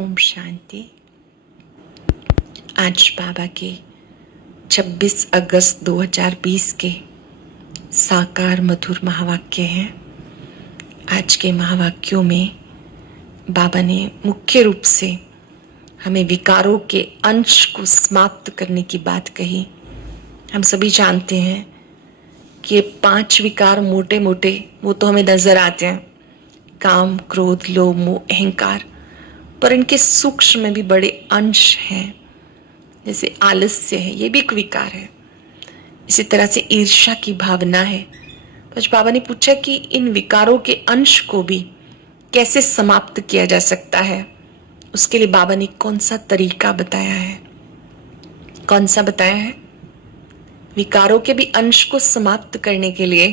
ओम शांति। आज बाबा के 26 अगस्त 2020 के साकार मधुर महावाक्य हैं। आज के महावाक्यों में बाबा ने मुख्य रूप से हमें विकारों के अंश को समाप्त करने की बात कही। हम सभी जानते हैं कि ये 5 विकार मोटे मोटे वो तो हमें नजर आते हैं, काम, क्रोध, लोभ, मोह, अहंकार, पर इनके सूक्ष्म में भी बड़े अंश हैं। जैसे आलस्य है, ये भी एक विकार है। इसी तरह से ईर्ष्या की भावना है। तो आज बाबा ने पूछा कि इन विकारों के अंश को भी कैसे समाप्त किया जा सकता है। उसके लिए बाबा ने कौन सा तरीका बताया है? कौन सा बताया है? विकारों के भी अंश को समाप्त करने के लिए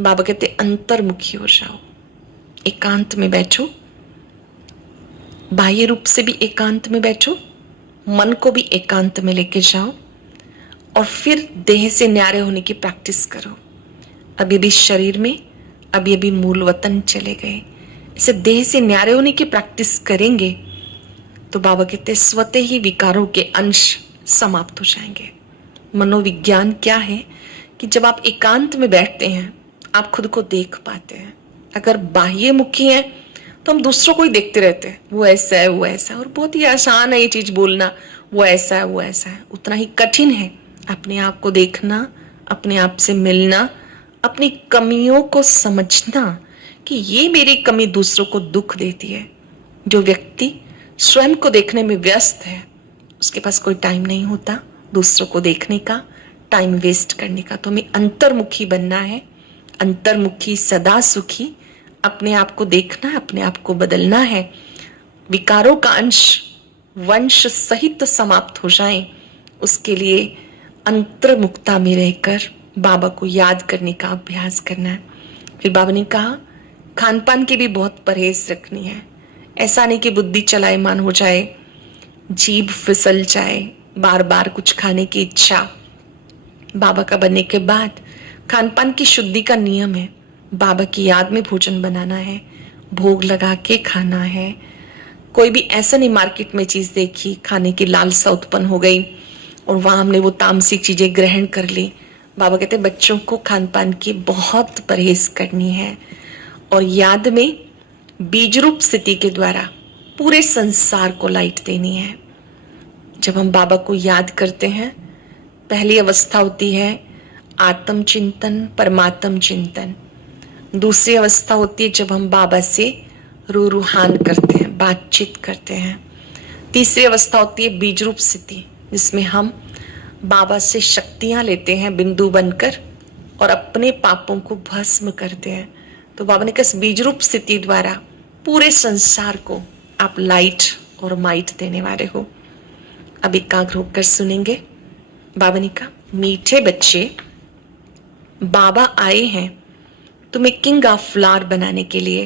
बाबा कहते अंतर्मुखी हो जाओ, एकांत में बैठो, बाह्य रूप से भी एकांत में बैठो, मन को भी एकांत में लेके जाओ और फिर देह से न्यारे होने की प्रैक्टिस करो। अभी भी शरीर में, अभी मूल वतन चले गए। इसे देह से न्यारे होने की प्रैक्टिस करेंगे तो बाबा कहते स्वतः ही विकारों के अंश समाप्त हो जाएंगे। मनोविज्ञान क्या है कि जब आप एकांत में बैठते हैं आप खुद को देख पाते हैं। अगर बाह्य मुखी है तो हम दूसरों को ही देखते रहते हैं, वो ऐसा है, वो ऐसा है। और बहुत ही आसान है ये चीज बोलना, वो ऐसा है, वो ऐसा है। उतना ही कठिन है अपने आप को देखना, अपने आप से मिलना, अपनी कमियों को समझना कि ये मेरी कमी दूसरों को दुख देती है। जो व्यक्ति स्वयं को देखने में व्यस्त है उसके पास कोई टाइम नहीं होता दूसरों को देखने का, टाइम वेस्ट करने का। तो हमें अंतर्मुखी बनना है, अंतर्मुखी सदा सुखी, अपने आप को देखना, अपने आप को बदलना है। विकारों का अंश वंश सहित समाप्त हो जाएं, उसके लिए अंतर्मुखता में रहकर बाबा को याद करने का अभ्यास करना है। फिर बाबा ने कहा खान पान की भी बहुत परहेज रखनी है। ऐसा नहीं कि बुद्धि चलायमान हो जाए, जीभ फिसल जाए, बार बार कुछ खाने की इच्छा। बाबा का बनने के बाद खान पान की शुद्धि का नियम है। बाबा की याद में भोजन बनाना है, भोग लगा के खाना है। कोई भी ऐसा नहीं मार्केट में चीज देखी, खाने की लालसा उत्पन्न हो गई और वहां हमने वो तामसिक चीजें ग्रहण कर ली। बाबा कहते बच्चों को खान पान की बहुत परहेज करनी है और याद में बीज रूप स्थिति के द्वारा पूरे संसार को लाइट देनी है। जब हम बाबा को याद करते हैं पहली अवस्था होती है आत्म चिंतन, परमात्म चिंतन। दूसरी अवस्था होती है जब हम बाबा से रूहान करते हैं, बातचीत करते हैं। तीसरी अवस्था होती है बीज रूप स्थिति, जिसमें हम बाबा से शक्तियां लेते हैं बिंदु बनकर और अपने पापों को भस्म करते हैं। तो बाबा ने कहा बीज रूप स्थिति द्वारा पूरे संसार को आप लाइट और माइट देने वाले हो। अब एकाग्र होकर सुनेंगे। बाबा ने कहा मीठे बच्चे, बाबा आए हैं तुम्हें किंग ऑफ फ्लावर बनाने के लिए।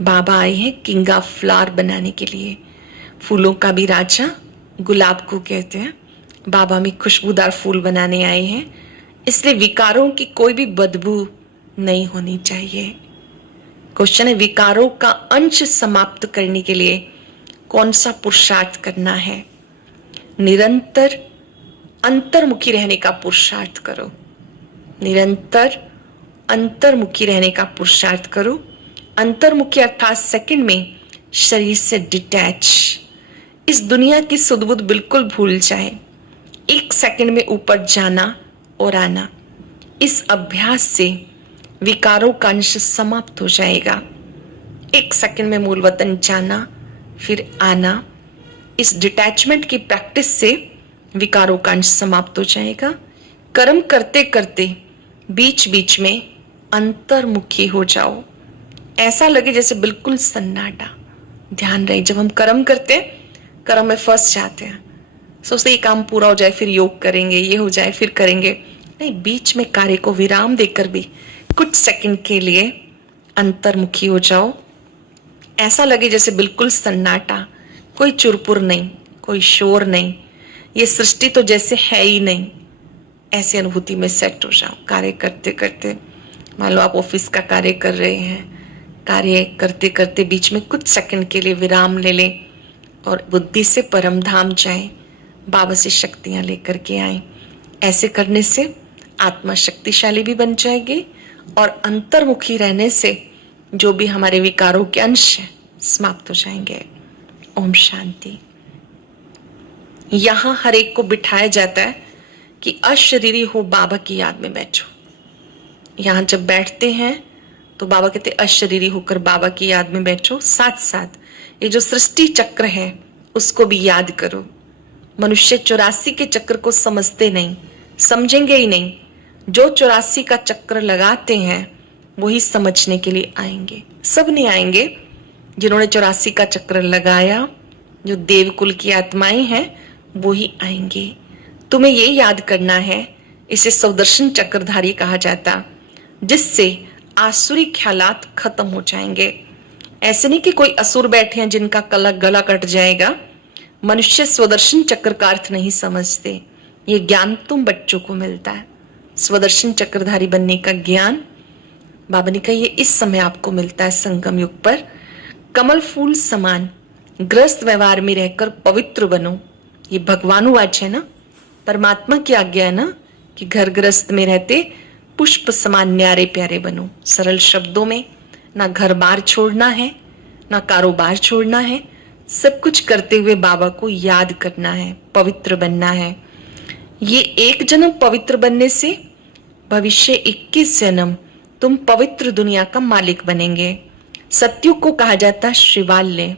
बाबा आए हैं किंग ऑफ फ्लावर बनाने के लिए। फूलों का भी राजा गुलाब को कहते हैं। बाबा में खुशबूदार फूल बनाने आए हैं, इसलिए विकारों की कोई भी बदबू नहीं होनी चाहिए। क्वेश्चन है विकारों का अंश समाप्त करने के लिए कौन सा पुरुषार्थ करना है? निरंतर अंतर्मुखी रहने का पुरुषार्थ करो। निरंतर अंतर्मुखी रहने का पुरुषार्थ करो। अंतर्मुखी अर्थात सेकंड में शरीर से डिटैच, इस दुनिया की सुध-बुध बिल्कुल भूल जाए। 1 सेकंड में ऊपर जाना और आना। इस अभ्यास से विकारों का अंश समाप्त हो जाएगा। 1 सेकंड में मूल वतन जाना फिर आना। इस डिटैचमेंट की प्रैक्टिस से विकारों का अंश समाप्त हो जाएगा। कर्म करते करते बीच बीच में अंतर्मुखी हो जाओ। ऐसा लगे जैसे बिल्कुल सन्नाटा। ध्यान रहे जब हम कर्म करते हैं, कर्म में फंस जाते हैं, सोचते ये काम पूरा हो जाए फिर योग करेंगे, ये हो जाए फिर करेंगे। नहीं, बीच में कार्य को विराम देकर भी कुछ सेकंड के लिए अंतर्मुखी हो जाओ। ऐसा लगे जैसे बिल्कुल सन्नाटा, कोई चुरपुर नहीं, कोई शोर नहीं, ये सृष्टि तो जैसे है ही नहीं। ऐसी अनुभूति में सेट हो जाओ। कार्य करते करते, मान लो आप ऑफिस का कार्य कर रहे हैं, कार्य करते करते बीच में कुछ सेकंड के लिए विराम ले लें और बुद्धि से परम धाम जाएं, बाबा से शक्तियां लेकर के आए। ऐसे करने से आत्मा शक्तिशाली भी बन जाएगी और अंतर्मुखी रहने से जो भी हमारे विकारों के अंश हैं समाप्त हो जाएंगे। ओम शांति। यहां हर एक को बिठाया जाता है कि अशरीरी हो, बाबा की याद में बैठो। यहां जब बैठते हैं तो बाबा कहते अशरीरी होकर बाबा की याद में बैठो। साथ साथ ये जो सृष्टि चक्र है उसको भी याद करो। मनुष्य 84 के चक्र को समझते नहीं, समझेंगे ही नहीं। जो 84 का चक्र लगाते हैं वही समझने के लिए आएंगे। सब नहीं आएंगे। जिन्होंने 84 का चक्र लगाया, जो देवकुल की आत्माएं हैं, वो ही आएंगे। तुम्हें ये याद करना है, इसे सौदर्शन चक्रधारी कहा जाता, जिससे आसुरी ख्यालात खत्म हो जाएंगे। ऐसे नहीं कि कोई असुर बैठे हैं जिनका गला कट जाएगा। मनुष्य स्वदर्शन चक्र का अर्थ नहीं समझते। ये ज्ञान तुम बच्चों को मिलता है। स्वदर्शन चक्रधारी बनने का ज्ञान बाबा ने कहा ये इस समय आपको मिलता है। संगम युग पर कमल फूल समान ग्रस्त व्यवहार में रहकर पवित्र बनो। ये भगवानुवाच है ना, परमात्मा की आज्ञा है ना कि घर ग्रस्त में रहते पुष्प समान न्यारे प्यारे बनो। सरल शब्दों में, ना घर बार छोड़ना है, ना कारोबार छोड़ना है, सब कुछ करते हुए बाबा को याद करना है, पवित्र बनना है। ये एक जन्म पवित्र बनने से भविष्य 21 जन्म तुम पवित्र दुनिया का मालिक बनेंगे। सत्युग को कहा जाता है शिवालय,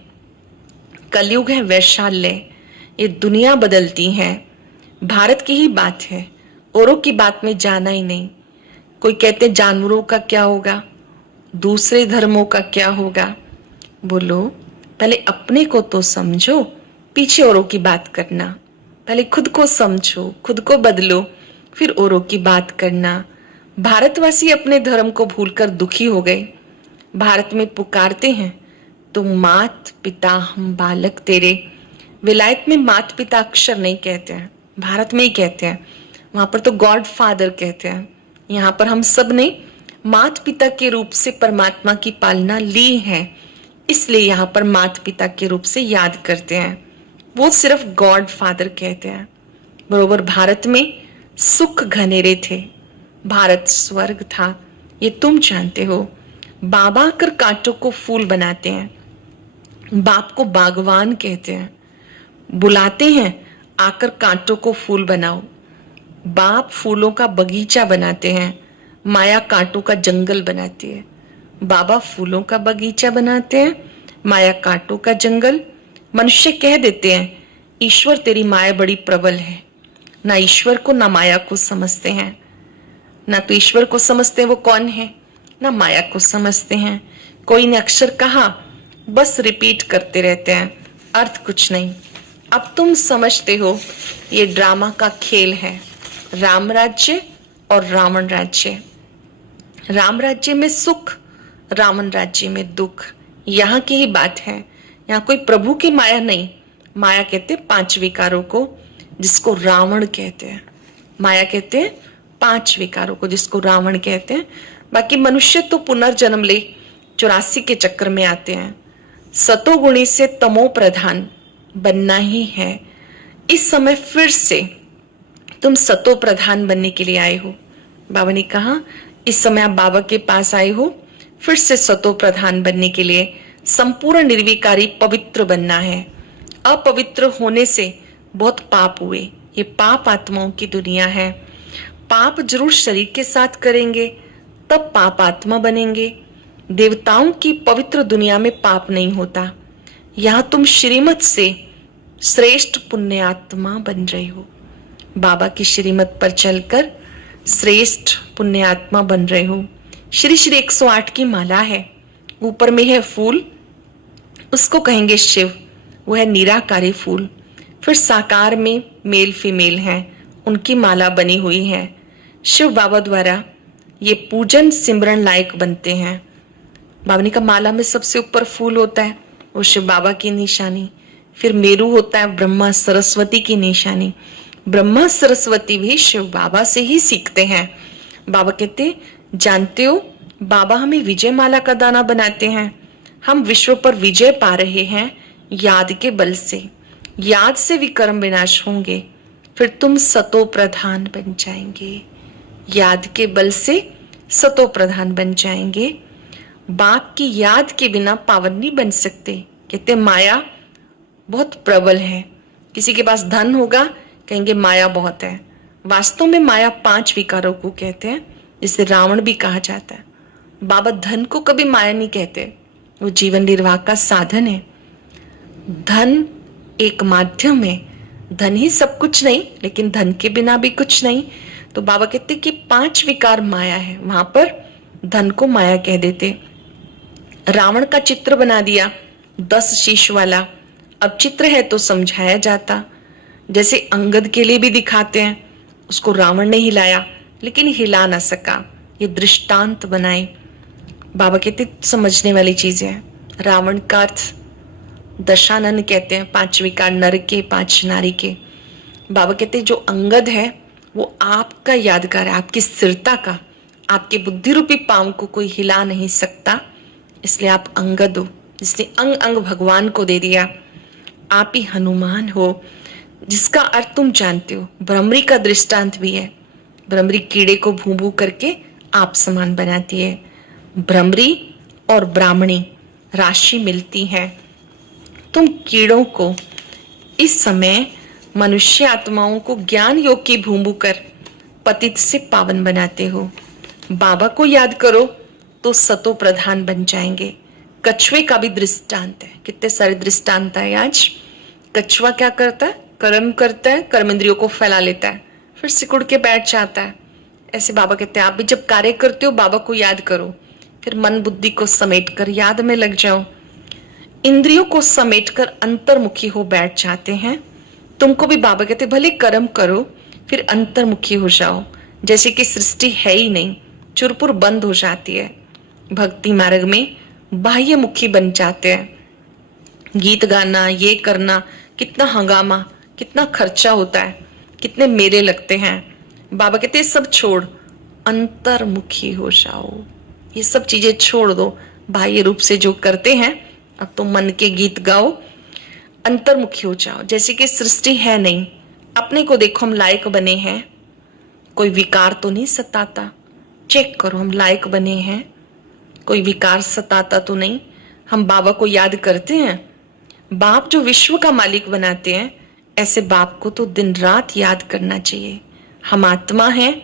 कलयुग है वैशाल्य। ये दुनिया बदलती है। भारत की ही बात है, औरों की बात में जाना ही नहीं। कोई कहते जानवरों का क्या होगा, दूसरे धर्मों का क्या होगा। बोलो पहले अपने को तो समझो, पीछे औरों की बात करना। पहले खुद को समझो, खुद को बदलो, फिर औरों की बात करना। भारतवासी अपने धर्म को भूलकर दुखी हो गए। भारत में पुकारते हैं तो मात पिता हम बालक तेरे। विलायत में मात पिता अक्षर नहीं कहते हैं, भारत में ही कहते हैं। वहां पर तो गॉड फादर कहते हैं। यहाँ पर हम सब ने मात पिता के रूप से परमात्मा की पालना ली है, इसलिए यहाँ पर मात पिता के रूप से याद करते हैं। वो सिर्फ गॉड फादर कहते हैं। बरोबर भारत में सुख घनेरे थे, भारत स्वर्ग था, ये तुम जानते हो। बाबा आकर कांटों को फूल बनाते हैं। बाप को बागवान कहते हैं। बुलाते हैं आकर कांटों को फूल बनाओ। बाप फूलों का बगीचा बनाते हैं, माया कांटों का जंगल बनाती है। बाबा फूलों का बगीचा बनाते हैं, माया कांटों का जंगल। मनुष्य कह देते हैं ईश्वर तेरी माया बड़ी प्रबल है। ना ईश्वर को ना माया को समझते हैं। ना तो ईश्वर को समझते हैं वो कौन है, ना माया को समझते हैं। कोई ने अक्षर कहा, बस रिपीट करते रहते हैं, अर्थ कुछ नहीं। अब तुम समझते हो ये ड्रामा का खेल है, राम राज्य और रावण राज्य। राम राज्य में सुख, रावण राज्य में दुख। यहाँ की ही बात है। यहाँ कोई प्रभु की माया नहीं। माया कहते 5 विकारों को, जिसको रावण कहते हैं। माया कहते हैं 5 विकारों को, जिसको रावण कहते हैं। बाकी मनुष्य तो पुनर्जन्म ले 84 के चक्र में आते हैं। सतोगुणी से तमो प्रधान बनना ही है। इस समय फिर से तुम सतो प्रधान बनने के लिए आए हो। बाबा ने कहा इस समय आप बाबा के पास आए हो फिर से सतो प्रधान बनने के लिए। संपूर्ण निर्विकारी पवित्र बनना है। अपवित्र होने से बहुत पाप हुए। ये पाप आत्माओं की दुनिया है। पाप जरूर शरीर के साथ करेंगे तब पाप आत्मा बनेंगे। देवताओं की पवित्र दुनिया में पाप नहीं होता। यहां तुम श्रीमत से श्रेष्ठ पुण्यात्मा बन रहे हो। बाबा की श्रीमत पर चलकर श्रेष्ठ पुण्यात्मा बन रहे हो। श्री श्री 108 की माला है, ऊपर में है फूल, उसको कहेंगे शिव। वो है निराकारी फूल। फिर साकार में मेल फीमेल हैं, उनकी माला बनी हुई है। शिव बाबा द्वारा ये पूजन सिमरन लायक बनते हैं। बाबा ने कहा माला में सबसे ऊपर फूल होता है, वो शिव बाबा की निशानी। फिर मेरू होता है ब्रह्मा सरस्वती की निशानी। ब्रह्मा सरस्वती भी शिव बाबा से ही सीखते हैं। बाबा कहते जानते हो बाबा हमें विजय माला का दाना बनाते हैं। हम विश्व पर विजय पा रहे हैं याद के बल से। याद से विकर्म विनाश होंगे, फिर तुम सतो प्रधान बन जाएंगे। याद के बल से सतो प्रधान बन जाएंगे। बाप की याद के बिना पावन नहीं बन सकते। कहते माया बहुत प्रबल है। किसी के पास धन होगा, कहेंगे माया बहुत है। वास्तव में माया 5 विकारों को कहते हैं, जिसे रावण भी कहा जाता है। बाबा धन को कभी माया नहीं कहते, वो जीवन निर्वाह का साधन है। धन एक माध्यम है, धन ही सब कुछ नहीं, लेकिन धन के बिना भी कुछ नहीं। तो बाबा कहते कि 5 विकार माया है, वहां पर धन को माया कह देते। रावण का चित्र बना दिया 10 शीश वाला, अब चित्र है तो समझाया जाता। जैसे अंगद के लिए भी दिखाते हैं, उसको रावण ने हिलाया लेकिन हिला ना सका, ये दृष्टांत बनाए। बाबा कहते समझने वाली चीजें हैं। रावण का अर्थ दशानन कहते हैं, 5 विकार नर के 5 नारी के। बाबा कहते जो अंगद है वो आपका यादगार है, आपकी स्थिरता का। आपके बुद्धि रूपी पांव को कोई हिला नहीं सकता, इसलिए आप अंगद हो, जिसने अंग अंग भगवान को दे दिया। आप ही हनुमान हो, जिसका अर्थ तुम जानते हो। भ्रमरी का दृष्टांत भी है। भ्रमरी कीड़े को भू भू करके आप समान बनाती है। भ्रमरी और ब्राह्मणी राशि मिलती है। तुम कीड़ों को इस समय मनुष्य आत्माओं को ज्ञान योग की भूमू कर पतित से पावन बनाते हो। बाबा को याद करो तो सतो प्रधान बन जाएंगे। कछुए का भी दृष्टांत है, कितने सारे दृष्टांत है आज। कछुआ क्या करता है? कर्म करता है, कर्म इंद्रियों को फैला लेता है, फिर सिकुड़ के बैठ जाता है। ऐसे बाबा कहते हैं आप भी जब कार्य करते हो बाबा को याद करो, फिर मन बुद्धि को समेट कर याद में लग जाओ। इंद्रियों को समेटकर अंतर्मुखी हो बैठ जाते हैं। तुमको भी बाबा कहते भले कर्म करो, फिर अंतर्मुखी हो जाओ, जैसे कि सृष्टि है ही नहीं, चुरपुर बंद हो जाती है। भक्ति मार्ग में बाह्य मुखी बन जाते हैं। गीत गाना, ये करना, कितना हंगामा, कितना खर्चा होता है, कितने मेले लगते हैं। बाबा कहते सब छोड़, अंतर्मुखी हो जाओ। ये सब चीजें छोड़ दो, बाह्य रूप से जो करते हैं। अब तो मन के गीत गाओ, अंतर्मुखी हो जाओ, जैसे कि सृष्टि है नहीं। अपने को देखो, हम लायक बने हैं, कोई विकार तो नहीं सताता। चेक करो, हम लायक बने हैं, कोई विकार सताता तो नहीं। हम बाबा को याद करते हैं। बाप जो विश्व का मालिक बनाते हैं, ऐसे बाप को तो दिन रात याद करना चाहिए। हम आत्मा हैं,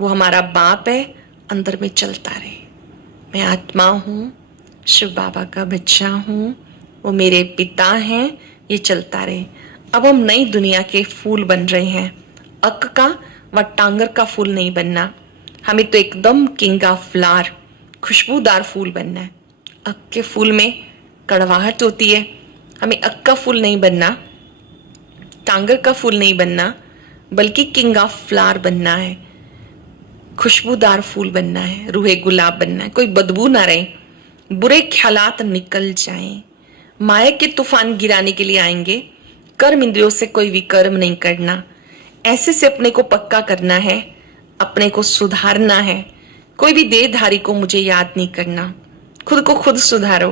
वो हमारा बाप है, अंदर में चलता रहे। मैं आत्मा हूँ, शिव बाबा का बच्चा हूँ, वो मेरे पिता हैं, ये चलता रहे। अब हम नई दुनिया के फूल बन रहे हैं। अक का व टांगर का फूल नहीं बनना, हमें तो एकदम किंग ऑफ फ्लावर, खुशबूदार फूल बनना है। अक के फूल में कड़वाहट होती है, हमें अक का फूल नहीं बनना, टांगर का फूल नहीं बनना, बल्कि किंग ऑफ फ्लावर बनना है। खुशबूदार फूल बनना है, रूहे गुलाब बनना है, कोई बदबू ना रहे, बुरे ख्यालात निकल जाएं। माया के तूफान गिराने के लिए आएंगे। कर्म इंद्रियों से कोई विकर्म नहीं करना, ऐसे से अपने को पक्का करना है, अपने को सुधारना है। कोई भी देहधारी को मुझे याद नहीं करना, खुद को खुद सुधारो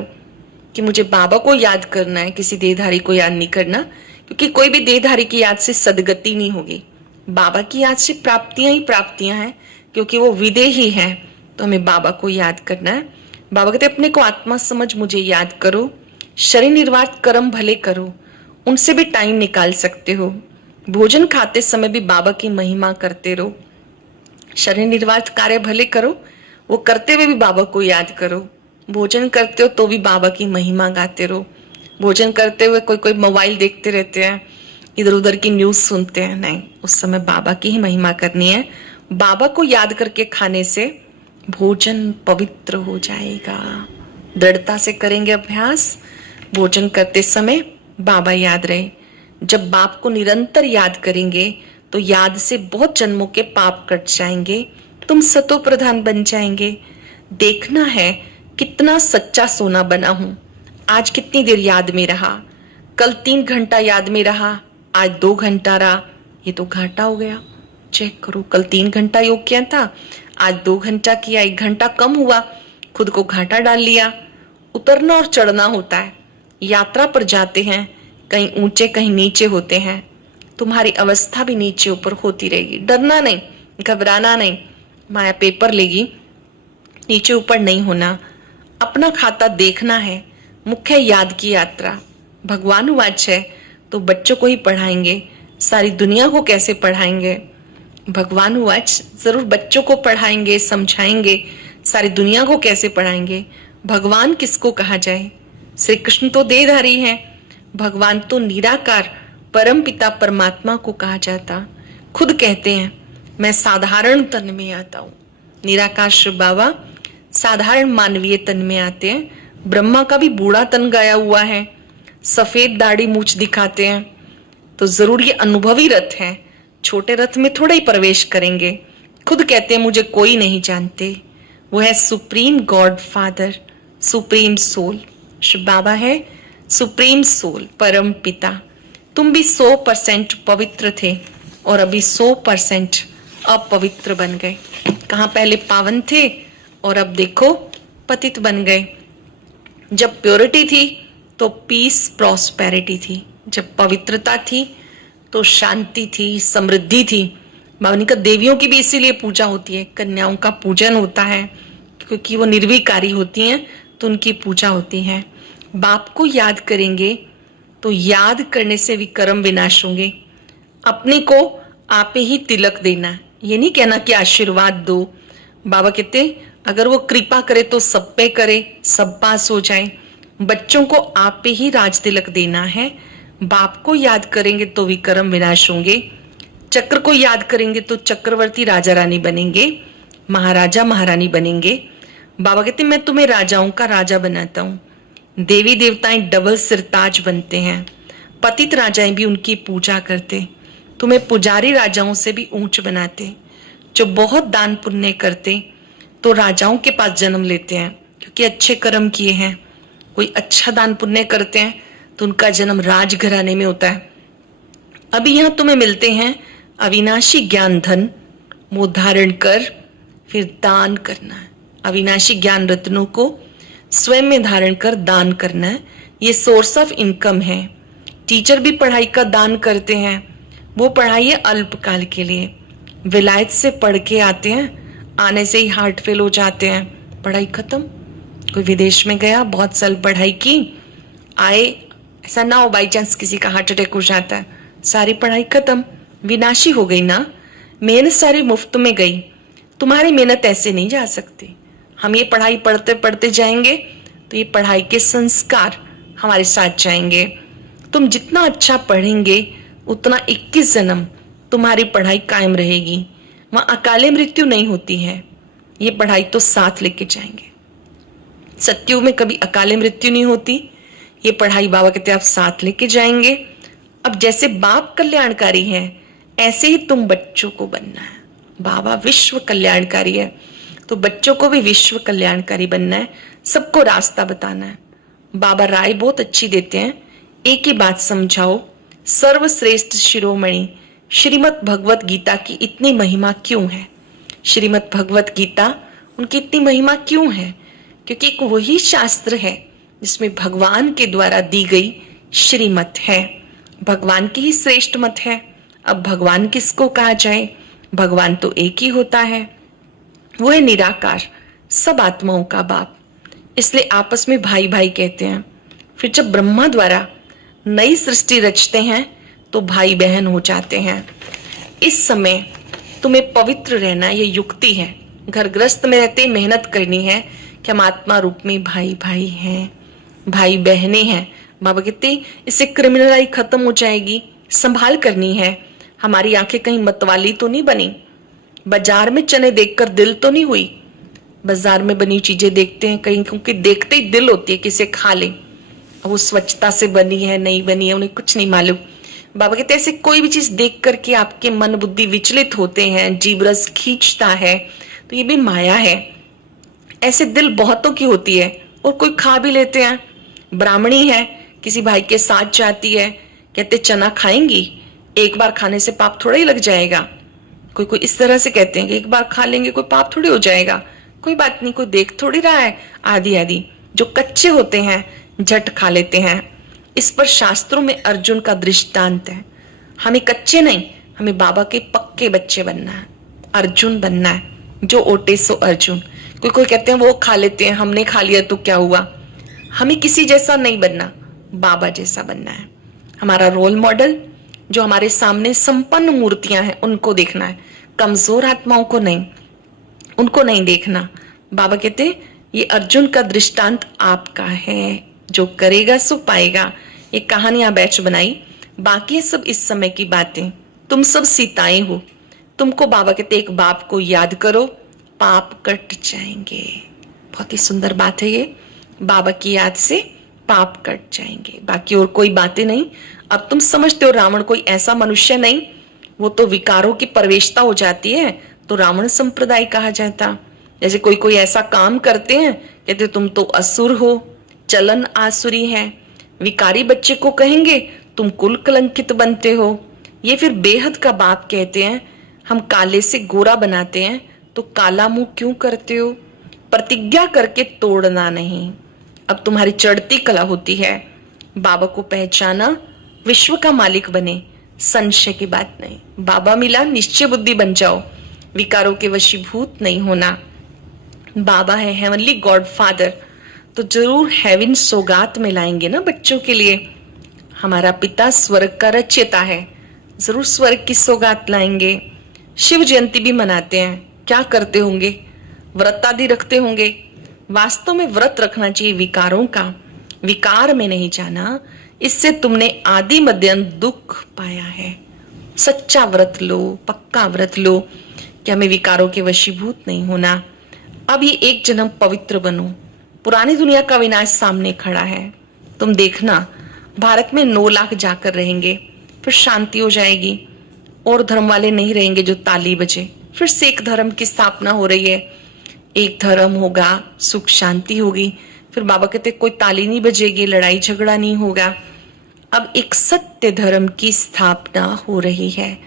कि मुझे बाबा को याद करना है, किसी देहधारी को याद नहीं करना। क्योंकि कोई भी देहधारी की याद से सदगति नहीं होगी। बाबा की याद से प्राप्तियां ही प्राप्तियां हैं, क्योंकि वो विदेही हैं। तो हमें बाबा को याद करना है। बाबा कहते अपने को आत्मा समझ मुझे याद करो। शरीर निर्वाह कर्म भले करो, उनसे भी टाइम निकाल सकते हो। भोजन खाते समय भी बाबा की महिमा करते रहो। शरीर निर्वाह कार्य भले करो, वो करते हुए भी बाबा को याद करो। भोजन करते हो तो भी बाबा की महिमा गाते रहो। भोजन करते हुए कोई कोई मोबाइल देखते रहते हैं, इधर उधर की न्यूज सुनते हैं, नहीं, उस समय बाबा की ही महिमा करनी है। बाबा को याद करके खाने से भोजन पवित्र हो जाएगा। दृढ़ता से करेंगे अभ्यास, भोजन करते समय बाबा याद रहे। जब बाप को निरंतर याद करेंगे तो याद से बहुत जन्मों के पाप कट जाएंगे, तुम सतो प्रधान बन जाएंगे। देखना है कितना सच्चा सोना बना हूं। आज कितनी देर याद में रहा, कल 3 घंटा याद में रहा, आज 2 घंटा रहा, ये तो घाटा हो गया। चेक करो, कल 3 घंटा योग किया था, आज 2 घंटा किया, 1 घंटा कम हुआ, खुद को घाटा डाल लिया। उतरना और चढ़ना होता है, यात्रा पर जाते हैं, कहीं ऊंचे कहीं नीचे होते हैं। तुम्हारी अवस्था भी नीचे ऊपर होती रहेगी। डरना नहीं, घबराना नहीं। माया पेपर लेगी, नीचे ऊपर नहीं होना। अपना खाता देखना है। मुख्य याद की यात्रा। भगवान वाच है तो बच्चों को ही पढ़ाएंगे, सारी दुनिया को कैसे पढ़ाएंगे? भगवान वाच जरूर बच्चों को पढ़ाएंगे, समझाएंगे, सारी दुनिया को कैसे पढ़ाएंगे? भगवान किसको कहा जाए? श्री कृष्ण तो देहधारी हैं, भगवान तो निराकार परम पिता परमात्मा को कहा जाता। खुद कहते हैं मैं साधारण तन में आता हूँ। निराकार शिव बाबा साधारण मानवीय तन में आते हैं। ब्रह्मा का भी बूढ़ा तन गया हुआ है, सफेद दाढ़ी मूछ दिखाते हैं, तो जरूर ये अनुभवी रथ है। छोटे रथ में थोड़ा ही प्रवेश करेंगे। खुद कहते हैं मुझे कोई नहीं जानते। वो है supreme God father, supreme soul. Shiv Baba है सुप्रीम सोल, परम पिता। तुम भी 100% पवित्र थे और अभी 100% अपवित्र बन गए। कहाँ पहले पावन थे और अब देखो पतित बन गए। जब प्योरिटी थी तो पीस प्रॉस्पेरिटी थी, जब पवित्रता थी तो शांति थी, समृद्धि थी। बाबा का देवियों की भी इसीलिए पूजा होती है, कन्याओं का पूजन होता है क्योंकि वो निर्विकारी होती हैं, तो उनकी पूजा होती है। बाप को याद करेंगे तो याद करने से भी कर्म विनाश होंगे। अपने को आप ही तिलक देना, ये नहीं कहना कि आशीर्वाद दो। बाबा कहते अगर वो कृपा करे तो सब पे करे, सब पास हो जाए। बच्चों को आप पे ही राज तिलक देना है। बाप को याद करेंगे तो भी कर्म विनाश होंगे। चक्र को याद करेंगे तो चक्रवर्ती राजा रानी बनेंगे, महाराजा महारानी बनेंगे। बाबा कहते मैं तुम्हें राजाओं का राजा बनाता हूँ। देवी देवताएं डबल सिरताज बनते हैं, पतित राजाएं भी उनकी पूजा करते। तुम्हें पुजारी राजाओं से भी ऊंच बनाते। जो बहुत दान पुण्य करते तो राजाओं के पास जन्म लेते हैं क्योंकि अच्छे कर्म किए हैं। कोई अच्छा दान पुण्य करते हैं तो उनका जन्म राजघराने में होता है। अभी यहाँ तुम्हें मिलते हैं अविनाशी ज्ञान धन, वो धारण कर फिर दान करना है। अविनाशी ज्ञान रत्नों को स्वयं में धारण कर दान करना है। ये सोर्स ऑफ इनकम है। टीचर भी पढ़ाई का दान करते हैं, वो पढ़ाई है अल्पकाल के लिए। विलायत से पढ़ के आते हैं, आने से ही हार्ट फेल हो जाते हैं, पढ़ाई खत्म। कोई विदेश में गया, बहुत साल पढ़ाई की, आए, ऐसा ना हो बाई चांस किसी का हार्ट अटैक हो जाता है, सारी पढ़ाई खत्म, विनाशी हो गई ना। मेहनत सारी मुफ्त में गई। तुम्हारी मेहनत ऐसे नहीं जा सकती। हम ये पढ़ाई पढ़ते पढ़ते जाएंगे तो ये पढ़ाई के संस्कार हमारे साथ जाएंगे। तुम जितना अच्छा पढ़ेंगे उतना 21 जन्म तुम्हारी पढ़ाई कायम रहेगी। वहां अकाले मृत्यु नहीं होती है। ये पढ़ाई तो साथ लेके जाएंगे। सत्युग में कभी अकाले मृत्यु नहीं होती। ये पढ़ाई बाबा कहते आप साथ लेके जाएंगे। अब जैसे बाप कल्याणकारी है ऐसे ही तुम बच्चों को बनना है। बाबा विश्व कल्याणकारी है तो बच्चों को भी विश्व कल्याणकारी बनना है, सबको रास्ता बताना है। बाबा राय बहुत अच्छी देते हैं, एक ही बात समझाओ, सर्वश्रेष्ठ शिरोमणि श्रीमद् भगवत गीता की इतनी महिमा क्यों है? श्रीमद् भगवत गीता उनकी इतनी महिमा क्यों है? क्योंकि एक वही शास्त्र है जिसमें भगवान के द्वारा दी गई श्रीमत है। भगवान की ही श्रेष्ठ मत है। अब भगवान किसको कहा जाए? भगवान तो एक ही होता है, वो है निराकार, सब आत्माओं का बाप। इसलिए आपस में भाई भाई कहते हैं। फिर जब ब्रह्मा द्वारा नई सृष्टि रचते हैं तो भाई बहन हो जाते हैं। इस समय तुम्हें पवित्र रहना ये युक्ति है। घर गृहस्थ में रहते मेहनत करनी है कि हम आत्मा रूप में भाई भाई हैं, भाई बहने हैं। बाबा कहते इससे क्रिमिनलाई खत्म हो जाएगी। संभाल करनी है। हमारी आंखें कहीं मतवाली तो नहीं बनी। बाजार में चने देखकर दिल तो नहीं हुई। बाजार में बनी चीजें देखते हैं कहीं, क्योंकि देखते ही दिल होती है कि इसे खा लें। अब वो स्वच्छता से बनी है नहीं बनी है उन्हें कुछ नहीं मालूम। बाबा कहते ऐसे कोई भी चीज देख करके आपके मन बुद्धि विचलित होते हैं, जीभ रस खींचता है, तो ये भी माया है। ऐसे दिल बहुतों की होती है और कोई खा भी लेते हैं। ब्राह्मणी है, किसी भाई के साथ जाती है, कहते चना खाएंगी, एक बार खाने से पाप थोड़ा ही लग जाएगा। कोई कोई इस तरह से कहते हैं कि एक बार खा लेंगे कोई पाप थोड़ी हो जाएगा, कोई बात नहीं, कोई देख थोड़ी रहा है, आदि आदि। जो कच्चे होते हैं झट खा लेते हैं। इस पर शास्त्रों में अर्जुन का दृष्टांत है। हमें कच्चे नहीं, हमें बाबा के पक्के बच्चे बनना है, अर्जुन बनना है, जो ओटे सो अर्जुन। कोई कोई कहते हैं वो खा लेते हैं, हमने खा लिया तो क्या हुआ। हमें किसी जैसा नहीं बनना, बाबा जैसा बनना है। हमारा रोल मॉडल जो हमारे सामने संपन्न मूर्तियां हैं उनको देखना है, कमजोर आत्माओं को नहीं, उनको नहीं देखना। बाबा कहते हैं ये अर्जुन का दृष्टांत आपका है, जो करेगा सो पाएगा। ये कहानियां बैच बनाई, बाकी सब इस समय की बातें। तुम सब सीताएं हो, तुमको बाबा कहते एक बाप को याद करो, पाप कट जाएंगे। बहुत ही सुंदर बात है ये, बाबा की याद से पाप कट जाएंगे, बाकी और कोई बातें नहीं। अब तुम समझते हो रावण कोई ऐसा मनुष्य नहीं, वो तो विकारों की प्रवेशता हो जाती है तो रावण संप्रदाय कहा जाता। जैसे कोई कोई ऐसा काम करते हैं, कहते तुम तो असुर हो, चलन आसुरी है। विकारी बच्चे को कहेंगे तुम कुल कलंकित बनते हो। ये फिर बेहद का बाप कहते हैं, हम काले से गोरा बनाते हैं तो काला मुंह क्यों करते हो। प्रतिज्ञा करके तोड़ना नहीं। अब तुम्हारी चढ़ती कला होती है, बाबा को पहचाना, विश्व का मालिक बने, संशय की बात नहीं। बाबा मिला, निश्चय बुद्धि बन जाओ, विकारों के वशीभूत नहीं होना। बाबा है हेवनली गॉड फादर, तो जरूर हेवन सौगात में लाएंगे ना बच्चों के लिए। हमारा पिता स्वर्ग का रचयिता है, जरूर स्वर्ग की सौगात लाएंगे। शिव जयंती भी मनाते हैं, क्या करते होंगे, व्रत आदि रखते होंगे। वास्तव में व्रत रखना चाहिए विकारों का, विकार में नहीं जाना। इससे तुमने आदि मध्य अंत दुख पाया है। सच्चा व्रत लो, पक्का व्रत लो कि हमें विकारों के वशीभूत नहीं होना। अब ये एक जन्म पवित्र बनो। पुरानी दुनिया का विनाश सामने खड़ा है। तुम देखना भारत में 9 लाख जाकर रहेंगे, फिर शांति हो जाएगी, और धर्म वाले नहीं रहेंगे जो ताली बजे। फिर से एक धर्म की स्थापना हो रही है, एक धर्म होगा, सुख शांति होगी। फिर बाबा कहते कोई ताली नहीं बजेगी, लड़ाई झगड़ा नहीं होगा। अब एक सत्य धर्म की स्थापना हो रही है,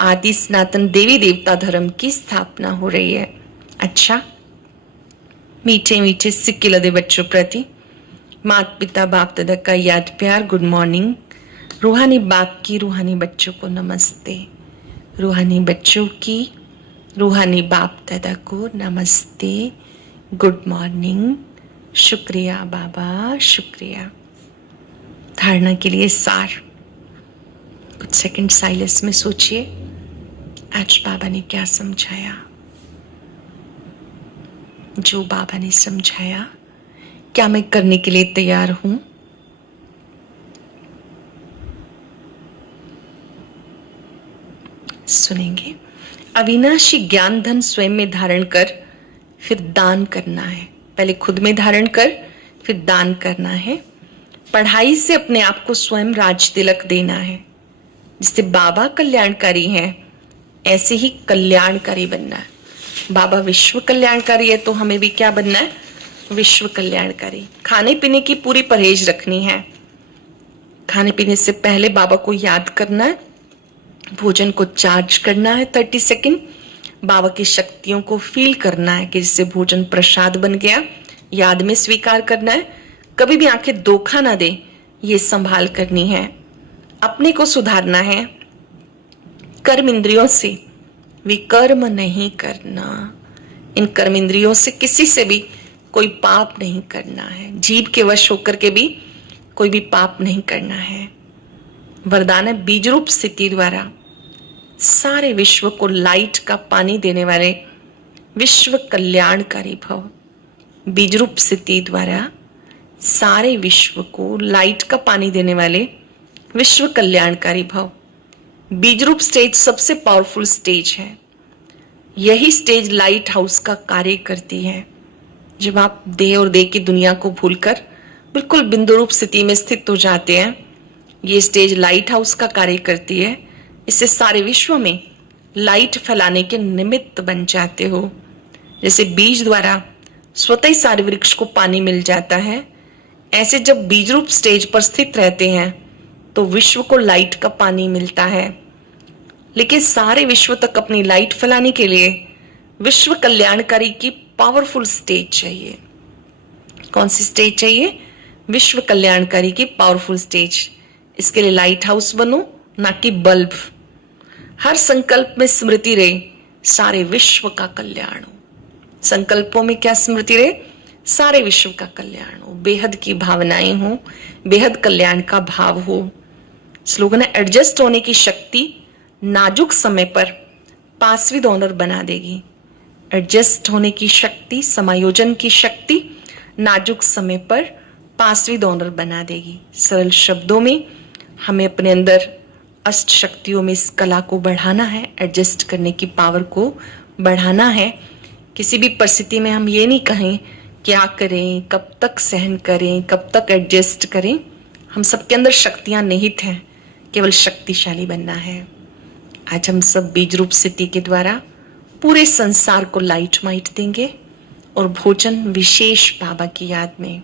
आदि सनातन देवी देवता धर्म की स्थापना हो रही है। अच्छा, मीठे मीठे सिक्के लदे बच्चों प्रति माता पिता बाप दादा का याद प्यार, गुड मॉर्निंग। रूहानी बाप की रूहानी बच्चों को नमस्ते, रूहानी बच्चों की रूहानी बाप दादा को नमस्ते, गुड मॉर्निंग। शुक्रिया बाबा, शुक्रिया। धारणा के लिए सार, कुछ सेकंड साइलेंस में सोचिए आज बाबा ने क्या समझाया। जो बाबा ने समझाया क्या मैं करने के लिए तैयार हूं। सुनेंगे। अविनाशी ज्ञान धन स्वयं में धारण कर फिर दान करना है। पहले खुद में धारण कर फिर दान करना है। पढ़ाई से अपने आप को स्वयं राज तिलक देना है। जिससे बाबा कल्याणकारी हैं, ऐसे ही कल्याणकारी बनना है। बाबा विश्व कल्याणकारी है तो हमें भी क्या बनना है, विश्व कल्याणकारी। खाने पीने की पूरी परहेज रखनी है। खाने पीने से पहले बाबा को याद करना है, भोजन को चार्ज करना है 30 सेकंड, बाबा की शक्तियों को फील करना है कि जिससे भोजन प्रसाद बन गया, याद में स्वीकार करना है। कभी भी आंखें धोखा ना दे, ये संभाल करनी है। अपने को सुधारना है। कर्म इंद्रियों से विकर्म नहीं करना। इन कर्म इंद्रियों से किसी से भी कोई पाप नहीं करना है। जीव के वश होकर के भी कोई भी पाप नहीं करना है। वरदान है बीज रूप स्थिति द्वारा सारे विश्व को लाइट का पानी देने वाले विश्व कल्याणकारी भव। बीज रूप स्थिति द्वारा सारे विश्व को लाइट का पानी देने वाले विश्व कल्याणकारी भव। बीज रूप स्टेज सबसे पावरफुल स्टेज है। यही स्टेज लाइट हाउस का कार्य करती है। जब आप देह और देह की दुनिया को भूलकर बिल्कुल बिंदु रूप स्थिति में स्थित हो जाते हैं, ये स्टेज लाइट हाउस का कार्य करती है। इससे सारे विश्व में लाइट फैलाने के निमित्त बन जाते हो। जैसे बीज द्वारा स्वतः ही सारे वृक्ष को पानी मिल जाता है, ऐसे जब बीज रूप स्टेज पर स्थित रहते हैं तो विश्व को लाइट का पानी मिलता है। लेकिन सारे विश्व तक अपनी लाइट फैलाने के लिए विश्व कल्याणकारी की पावरफुल स्टेज चाहिए। कौन सी स्टेज चाहिए? विश्व कल्याणकारी की पावरफुल स्टेज। इसके लिए लाइट हाउस बनो, ना कि बल्ब। हर संकल्प में स्मृति रहे सारे विश्व का कल्याण हो। संकल्पों में क्या स्मृति रहे? सारे विश्व का कल्याण हो, बेहद की भावनाएं हो, बेहद कल्याण का भाव हो। स्लोगन है, एडजस्ट होने की शक्ति नाजुक समय पर पांचवी डोनर बना देगी। एडजस्ट होने की शक्ति, समायोजन की शक्ति नाजुक समय पर पांचवी डोनर बना देगी। सरल शब्दों में हमें अपने अंदर अष्ट शक्तियों में इस कला को बढ़ाना है, एडजस्ट करने की पावर को बढ़ाना है। किसी भी परिस्थिति में हम ये नहीं कहें क्या करें, कब तक सहन करें, कब तक एडजस्ट करें। हम सबके अंदर शक्तियां निहित हैं, केवल शक्तिशाली बनना है। आज हम सब बीज रूप सिद्धि के द्वारा पूरे संसार को लाइट माइट देंगे और भोजन विशेष बाबा की याद में।